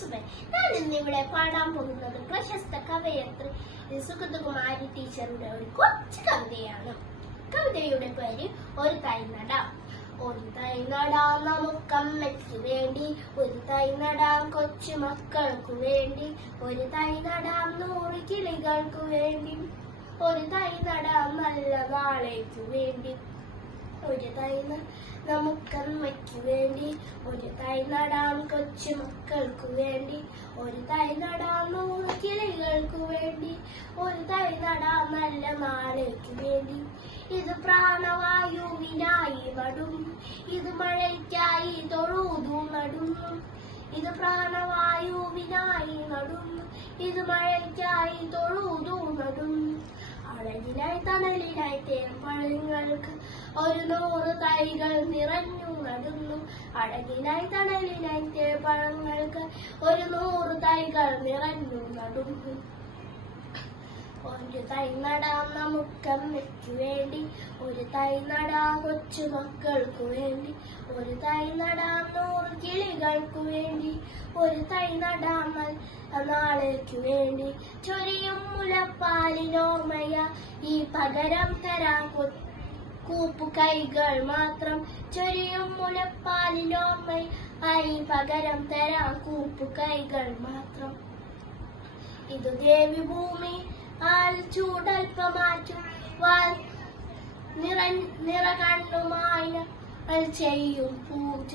സുബൈർ. ഞാൻ ഇന്നിവിടെ പാടാൻ പോകുന്നത് പ്രശസ്ത കവയത്രി സുഗതകുമാരി ടീച്ചറുടെ ഒരു കൊച്ചു കവിതയാണ്. കവിതയുടെ പേര് ഒരു തൈ നടാം. ഒരു തൈ നടാം നമുക്കമ്മയ്ക്ക് വേണ്ടി, ഒരു തൈ നടാം കൊച്ചു മക്കൾക്ക് വേണ്ടി, ഒരു തൈ നടാം 100 കിളികൾക്ക് വേണ്ടി, ഒരു തൈ നടാം നല്ല നാളേക്ക് വേണ്ടി, ഒരു തൈ നമുക്കമ്മയ്ക്ക് വേണ്ടി, ഒരു തൈ നടാം കൊച്ചു മക്കൾക്ക് വേണ്ടി, ഒരു തൈ നടാം 100 കിളികൾക്ക് വേണ്ടി, ഒരു തൈ നടാം നല്ല നാളേക്ക് വേണ്ടി. ഇത് പ്രാണവായുവിനായി നടും, ഇത് മഴയ്ക്കായി തൊഴുതു നടുന്നു, ഇത് പ്രാണവായുവിനായി നടും, ഇത് മഴയ്ക്കായി തൊഴുതു നടും. അഴകിനായി തണലിനായി തേൻപഴങ്ങൾക്ക് 100 തൈകൾ നിറഞ്ഞു നടുന്നു, അഴകിനായി തണലിനായി തേൻപഴങ്ങൾക്ക് 100 തൈകൾ നിറഞ്ഞു നടുന്നു. ഒരു തൈ നടാം നമുക്കമ്മയ്ക്ക് വേണ്ടി, ഒരു തൈ നടാം കൊച്ചു മക്കൾക്ക് വേണ്ടി, ഒരു തൈ നടാം 100 കിളികൾക്ക് വേണ്ടി, ഒരു തൈ നടാം നാളേക്ക് വേണ്ടി. ചൊരിയും മുലപ്പാലിനോർമ്മയ ഈ പകരം തരാം കൂപ്പു കൈകൾ മാത്രം, ചൊരിയും മുലപ്പാലിനോർമ്മയ ഈ പകരം തരാം കൂപ്പു കൈകൾ മാത്രം. ഇത് ദേവി ഭൂമി ചൂടൽപ്പമാറ്റും നിറകണ്ണുമായി ചെയ്യും പൂജ.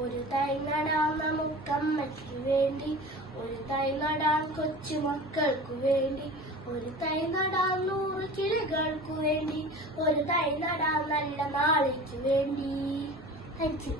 ഒരു തൈ നടാം നമുക്കമ്മയ്ക്ക് വേണ്ടി, ഒരു തൈ നടാം കൊച്ചു മക്കൾക്ക് വേണ്ടി, ഒരു തൈ നടാം 100 കിളികൾക്ക് വേണ്ടി, ഒരു തൈ നടാം നല്ല നാളേക്ക് വേണ്ടി. Thank you.